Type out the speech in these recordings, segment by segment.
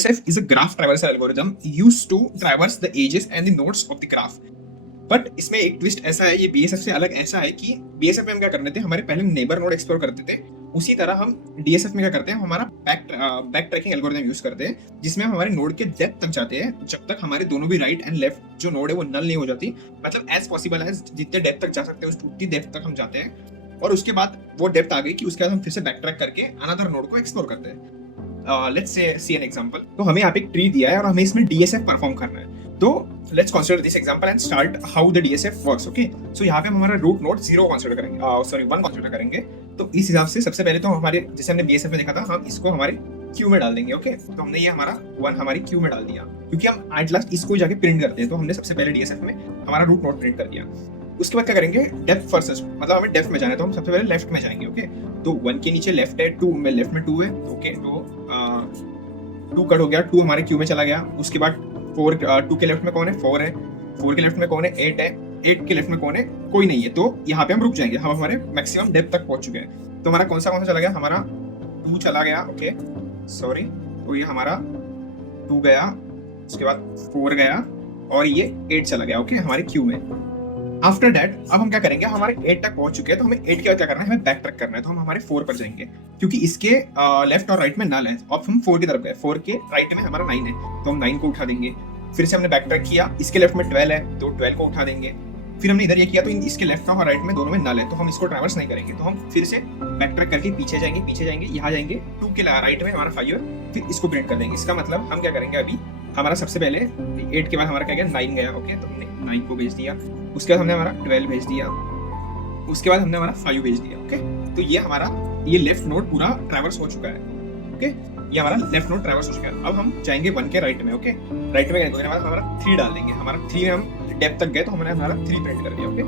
DSF is a graph traversal algorithm used to traverse the edges and the nodes of the graph. But इसमें एक twist ऐसा है, ये BSF से अलग ऐसा है कि BSF में हम क्या करते थे, हमारे पहले नेबर नोड एक्सप्लोर करते थे, उसी तरह हम DSF में क्या करते हैं, हमारा बैक ट्रैकिंग एल्गोरिथम यूज करते हैं, जिसमें हम हमारे नोड के डेप्थ तक जाते हैं जब तक हमारे दोनों भी राइट एंड लेफ्ट जो नोड है वो नल नहीं हो जाती। मतलब एज पॉसिबल एज जितने डेप्थ तक जा सकते हैं उतनी डेप्थ तक हम जाते हैं, और उसके बाद वो डेप्थ आ गई कि उसके बाद हम फिर से बैक ट्रैक करके अनदर नोड को एक्सप्लोर करते हैं। Let's see an example. तो हमें यहाँ पे एक ट्री दिया है और हमें इसमें DSF परफॉर्म करना है। तो let's consider this example and start how the DSF works. Okay, so यहाँ पे हम हमारा रूट नोड 0 कंसीडर करेंगे, सॉरी 1 कंसीडर करेंगे। तो इस हिसाब से सबसे पहले तो हमारे, जैसे हमने BSF में देखा था, हम इसको हमारे क्यू में डाल देंगे। ओके, तो हमने ये हमारा 1 हमारी क्यू में डाल दिया, क्योंकि हम एट लास्ट इसको जाके प्रिंट करते हैं। तो हमने सबसे पहले DSF में हमारा रूट नोड प्रिंट कर दिया। उसके बाद क्या करेंगे, डेप्थ फर्स्ट, मतलब हमें डेप्थ में जाना है, तो हम सबसे पहले लेफ्ट में जाएंगे। ओके, तो 1 के नीचे लेफ्ट है, 2 में लेफ्ट में 2 है। ओके, तो 2 कट हो गया, 2 हमारे क्यू में चला गया। उसके बाद 2 के लेफ्ट में कौन है, 4 है। 4 के लेफ्ट में कौन है, 8 है। 8 के लेफ्ट में कौन है, कोई नहीं है। तो यहाँ पे हम रुक जाएंगे, हम हमारे मैक्सिमम डेप्थ तक पहुंच चुके हैं। तो हमारा कौन सा चला गया, हमारा 2 चला गया। ओके, सॉरी, तो ये हमारा 2 गया, उसके बाद 4 गया, और ये 8 चला गया। ओके, हमारे क्यू में। आफ्टर दैट अब हम क्या करेंगे, हमारे 8 तक पहुंच चुके हैं, तो हमें 8 के बाद क्या करना है, हमें बैक ट्रैक करना है। तो हम हमारे 4 पर जाएंगे, क्योंकि इसके लेफ्ट और राइट में नल है। अब हम 4 की तरफ गए, 4 के राइट में हमारा 9 है, तो हम 9 को उठा देंगे। फिर से हमने बैक ट्रैक किया, इसके लेफ्ट में 12 है, तो 12 को उठा देंगे। फिर हमने इधर ये किया, तो इसके लेफ्ट और राइट में दोनों में नल है, तो हम इसको ट्रैवर्स नहीं करेंगे। तो हम फिर से बैक ट्रैक करके पीछे जाएंगे, यहाँ जाएंगे, 2 के राइट में हमारा 5 है, फिर इसको प्रिंट कर देंगे। इसका मतलब हम क्या करेंगे, अभी हमारा सबसे पहले 8 के बाद हमारा क्या गया, 9 गया। ओके, तो हमने 9 को भेज दिया। उसके बाद हमने हमारा 12 भेज दिया। उसके बाद हमने हमारा 5 भेज दिया। ओके, तो ये हमारा लेफ्ट नोड पूरा ट्रैवर्स हो चुका है। ओके, ये हमारा लेफ्ट नोड ट्रैवर्स हो चुका है। अब हम जाएंगे 1 के राइट में। ओके, राइट में गए, हमारा 3 डाल देंगे। हमारा 3 में हम डेप्थ तक गए, तो हमने हमारा 3 प्रिंट कर दिया। ओके,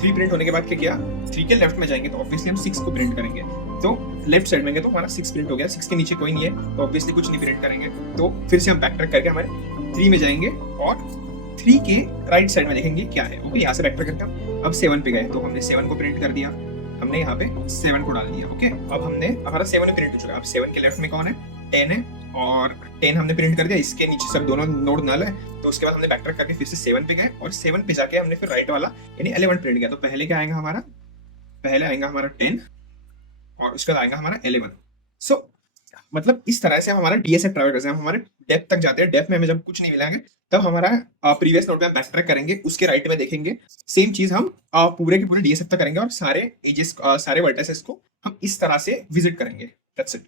3 प्रिंट होने के बाद क्या किया, 3 के लेफ्ट में जाएंगे, तो ऑब्वियसली हम 6 को प्रिंट करेंगे। तो लेफ्ट साइड में गए, तो हमारा 6 प्रिंट हो गया। 6 के नीचे कोई नहीं है, तो ऑब्वियसली कुछ नहीं प्रिंट करेंगे। तो फिर से हम बैक ट्रैक करके हमारे 3 में जाएंगे, और 3 के राइट साइड में देखेंगे क्या है। ओके, यहाँ से बैक ट्रैक करके हम अब 7 पे गए, तो हमने 7 को प्रिंट कर दिया। हमने यहाँ पे 7 को डाल दिया। ओके, अब हमने हमारा 7 में प्रिंट हो चुका है। अब 7 के लेफ्ट में कौन है, 10 है, और 10 हमने प्रिंट कर दिया। इसके नीचे सब दोनों नोड नल है, तो उसके बाद हमने बैक ट्रैक करके फिर से 7 पे गए, और 7 पे जाके हमने फिर राइट वाला यानी 11 प्रिंट किया। तो पहले क्या आएगा हमारा, पहले आएगा हमारा 10, और उसके बाद आएगा हमारा 11। सो मतलब इस तरह से हम हमारा DSF ट्रैवल करते हैं, हम हमारे डेप्थ तक जाते हैं। डेप्थ में हमें जब कुछ नहीं मिलेंगे, तब हमारा प्रीवियस नोड पे हम बैक ट्रैक करेंगे, उसके राइट में देखेंगे, सेम चीज हम पूरे के पूरे DSF तक करेंगे, और सारे एजेस सारे वर्टिसेस को हम इस तरह से विजिट करेंगे। That's it.